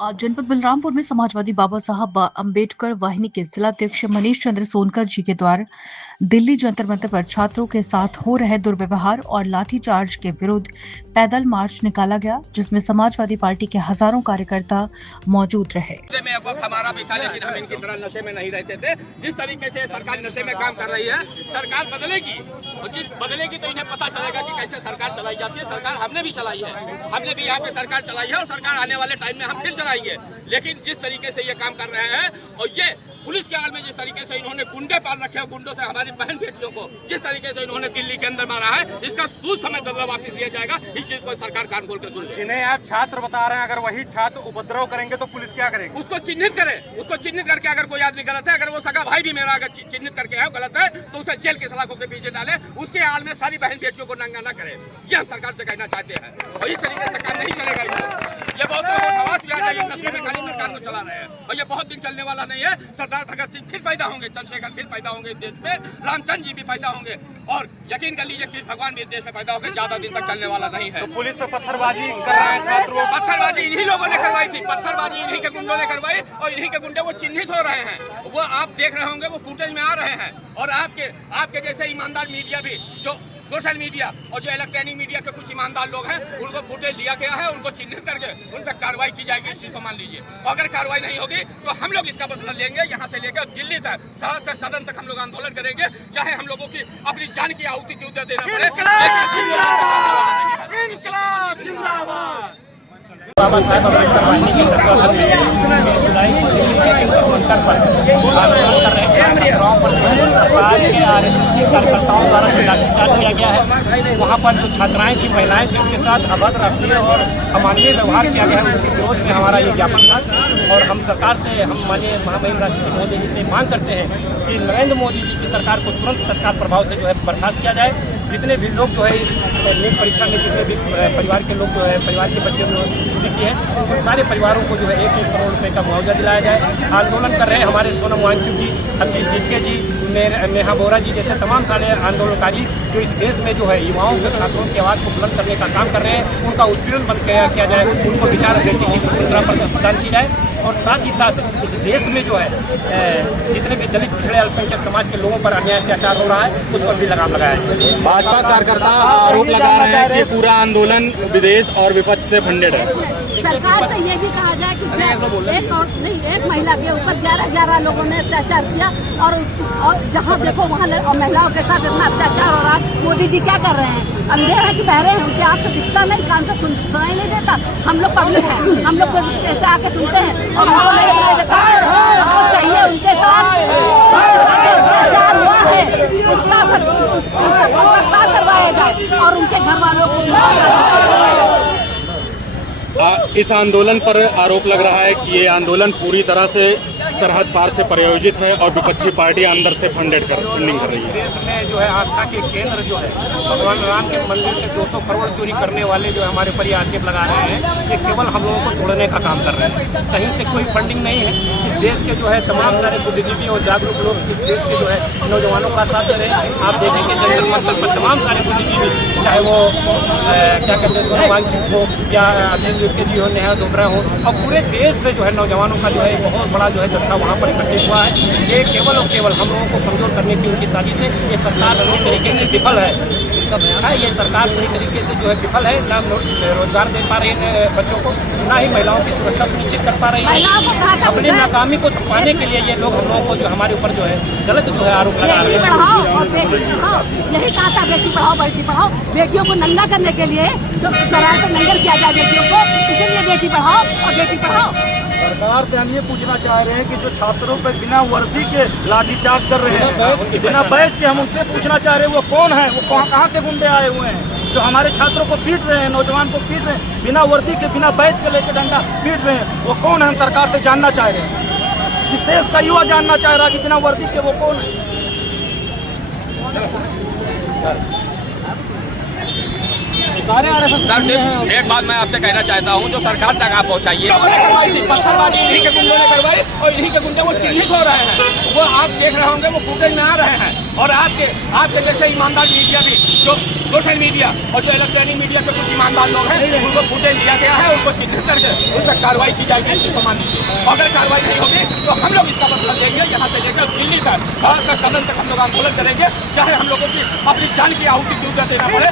आज जनपद बलरामपुर में समाजवादी बाबा साहब अम्बेडकर वाहिनी के जिलाध्यक्ष मनीष चंद्र सोनकर जी के द्वारा दिल्ली जंतर मंतर पर छात्रों के साथ हो रहे दुर्व्यवहार और लाठीचार्ज के विरुद्ध पैदल मार्च निकाला गया, जिसमें समाजवादी पार्टी के हजारों कार्यकर्ता मौजूद रहे। हमारा भी था, लेकिन हम इनकी तरह नशे में नहीं रहते थे। जिस तरीके से सरकार नशे में काम कर रही है, सरकार बदलेगी और जिस बदलेगी तो इन्हें पता चलेगा कि कैसे सरकार चलाई जाती है। सरकार हमने भी चलाई है, हमने भी यहाँ पे सरकार चलाई है और सरकार आने वाले टाइम में हम फिर चलाएंगे। लेकिन जिस तरीके से ये काम कर रहे हैं और ये पुलिस के आड़ में जिस तरीके से इन्होंने गुंडे पाल रखे हैं, गुंडों से हमारी बहन बेटियों को जिस तरीके से इन्होंने दिल्ली के अंदर मारा है, इसका सूद समय बदला वापस लिया जाएगा। इस चीज को सरकार कान खोल के सुन ले। जिन्हें आप छात्र बता रहे हैं, अगर वही छात्र उपद्रव करेंगे तो पुलिस क्या करेगी? उसको चिन्हित करे, उसको चिन्हित करके अगर कोई आदमी गलत है, अगर वो सगा भाई भी मेरा अगर चिन्हित करके है गलत है, तो उसे जेल के सलाखों के पीछे डाले। उसके आड़ में सारी बहन बेटियों को नंगा न करे, ये हम सरकार से कहना चाहते हैं। और इस तरीके से काम नहीं चलेगा। ये बहुत आवास भी आ जाए, नशे में खाली सरकार को चला रहे हैं और ये बहुत दिन चलने वाला नहीं है। सरदार भगत सिंह फिर पैदा होंगे, चंद्रशेखर फिर पैदा होंगे इस देश में, रामचंद्र जी भी पैदा होंगे और यकीन कर लीजिए कृष्ण भगवान भी इस देश में पैदा होंगे। ज्यादा दिन तक चलने वाला नहीं है। तो पुलिस पे पत्थरबाजी कर रहे हैं छात्रों। पत्थरबाजी इन्हीं लोगों ने करवाई थी, पत्थरबाजी इन्हीं के गुंडों ने करवाई और इन्हीं के गुंडे वो चिन्हित हो रहे हैं। वो आप देख रहे होंगे, वो फुटेज में आ रहे हैं। और आपके जैसे ईमानदार मीडिया भी, जो सोशल मीडिया और जो इलेक्ट्रॉनिक मीडिया के कुछ ईमानदार लोग हैं, उनको फुटेज लिया गया है, उनको चिन्हित करके उन पर कार्रवाई की जाएगी। इस चीज को मान लीजिए। अगर कार्रवाई नहीं होगी तो हम लोग इसका बदला लेंगे। यहाँ से लेकर दिल्ली तक, सड़क से सदन तक हम लोग आंदोलन करेंगे, चाहे हम लोगों की अपनी जान की आहुति क्यों देना पड़े। बाबा साहब अम्बेडकर वाहिनी के तत्वाधान में 20 जुलाई पर आंदोलन कर रहे छात्राओं पर सरकार के आरएसएस के कार्यकर्ताओं द्वारा जो लाठीचार्ज किया गया है, वहाँ पर जो छात्राएं थी, महिलाएं थी, उनके साथ अभद्र, अश्लील और अमानवीय व्यवहार किया गया है। उसके विरोध में हमारा ये ज्ञापन था और हम सरकार से, हम माननीय महामहिम राष्ट्रपति मोदी जी से मांग करते हैं कि नरेंद्र मोदी जी की सरकार को तुरंत तत्काल प्रभाव से जो है बर्खास्त किया जाए। जितने भी लोग जो है इस नीट परीक्षा में, जितने भी परिवार के लोग जो है, परिवार के बच्चे जो सीखी है, उन सारे परिवारों को जो है 1-1 करोड़ रुपए का मुआवजा दिलाया जाए। आंदोलन कर रहे हैं हमारे सोनम वांगचुक जी, अखिल दीपके जी, नेहा बोरा जी जैसे तमाम सारे आंदोलनकारी जो इस देश में जो है युवाओं के, छात्रों की आवाज़ को बुलंद करने का काम कर रहे हैं, उनका उत्पीड़न बंद किया जाए, उनको विचार व्यक्ति की स्वतंत्रता प्रदान की जाए। और साथ ही साथ इस देश में जो है जितने भी दलित, पिछड़े, अल्पसंख्यक समाज के लोगों पर अन्याय अत्याचार हो रहा है, उस पर भी लगाम लगाया जाए। भाजपा कार्यकर्ता आरोप लगा रहे हैं कि पूरा आंदोलन विदेश और विपक्ष से फंडेड है। सरकार से ये भी कहा जाए कि एक महिला के ऊपर 11 लोगों ने अत्याचार किया और जहाँ देखो वहाँ महिलाओं के साथ इतना अत्याचार हो रहा है। मोदी जी क्या कर रहे हैं? अंधेरे हैं कि बहरे हैं? उनके आँख से दिखता नहीं, कान से सुनाई नहीं देता। हम लोग पब्लिक हैं, हम लोग ऐसे आके सुनते हैं और उनको नहीं सुनाई देता। हमको चाहिए उनके साथ अत्याचार हुआ है, उसका उनसे गिरफ्तार करवाया जाए और उनके घर वालों को। इस आंदोलन पर आरोप लग रहा है कि ये आंदोलन पूरी तरह से सरहद पार से प्रायोजित है और विपक्षी पार्टी अंदर से फंडिंग कर रही है। देश में जो है आस्था के केंद्र जो है भगवान राम के मंदिर से 200 करोड़ चोरी करने वाले जो हमारे ऊपर ये आक्षेप लगा रहे हैं, ये केवल हम लोगों को तोड़ने का काम कर रहे हैं। कहीं से कोई फंडिंग नहीं है। इस देश के जो है तमाम सारे बुद्धिजीवी और जागरूक लोग इस देश के जो है नौजवानों का साथ दे रहे हैं। आप देखेंगे जंतर मंतर पर तमाम सारे बुद्धिजीवी, चाहे वो क्या कहते हैं सोनम वांगचुक हो या अखिल दीपके जी हो, नेहा बोरा हो, और पूरे देश से जो है नौजवानों का जो है बहुत बड़ा जो है जत्था वहाँ पर इकट्ठित हुआ है। ये केवल और केवल हम लोगों को कमजोर करने की उनकी साजिश है। ये सरकार पूरी तरीके से विफल है। ये सरकार पूरी तरीके से जो है विफल है। ना रोजगार दे पा रही है बच्चों को, ना ही महिलाओं की सुरक्षा सुनिश्चित कर पा रही है। अपनी नाकामी को छुपाने के लिए ये लोग हम लोगों को जो हमारे ऊपर जो है गलत जो है आरोप लगा रहे हैं। बेटी पढ़ाओ और बेटी पढ़ाओ, यही कहा था, बेटी पढ़ाओ बेटी पढ़ाओ। बेटियों को नंगा करने के लिए जो चौराहे पर नंगर किया जाए बेटियों को, इसीलिए बेटी पढ़ाओ और बेटी पढ़ाओ। सरकार से हम ये पूछना चाह रहे हैं कि जो छात्रों पर बिना वर्दी के लाठीचार्ज कर रहे हैं, बिना बैच के, हम उनसे पूछना चाह रहे हैं वो कौन है, वो कहाँ के गुंडे आए हुए हैं जो हमारे छात्रों को पीट रहे हैं, नौजवान को पीट रहे हैं, बिना वर्दी के, बिना बैच के लेकर डंडा पीट रहे हैं, वो कौन है? हम सरकार से जानना चाह रहे हैं। इस देश का युवा जानना चाह रहा है कि बिना वर्दी के वो कौन है। सर सिर्फ एक बात मैं आपसे कहना चाहता हूँ, जो सरकार तक आप पहुँचाइए। पत्थरबाजी इन्हीं के गुंडों ने करवाई और इन्हीं के गुंडे वो चिन्हित हो रहे हैं, वो आप देख रहे होंगे, वो फुटेज में आ रहे हैं। और आपके जैसे ईमानदार मीडिया भी, जो सोशल मीडिया और जो इलेक्ट्रॉनिक मीडिया के कुछ ईमानदार लोग हैं, उनको फुटेज दिया गया है, उनको चिन्हित करके उन पर कार्रवाई की जाएगी। इसको मान लीजिए, अगर कार्रवाई नहीं होगी तो हम लोग इसका बदला लेंगे। यहाँ से लेकर दिल्ली तक, सदन तक हम लोग आंदोलन करेंगे, चाहे हम लोगों की अपनी जान की आहुति क्यों देना पड़े।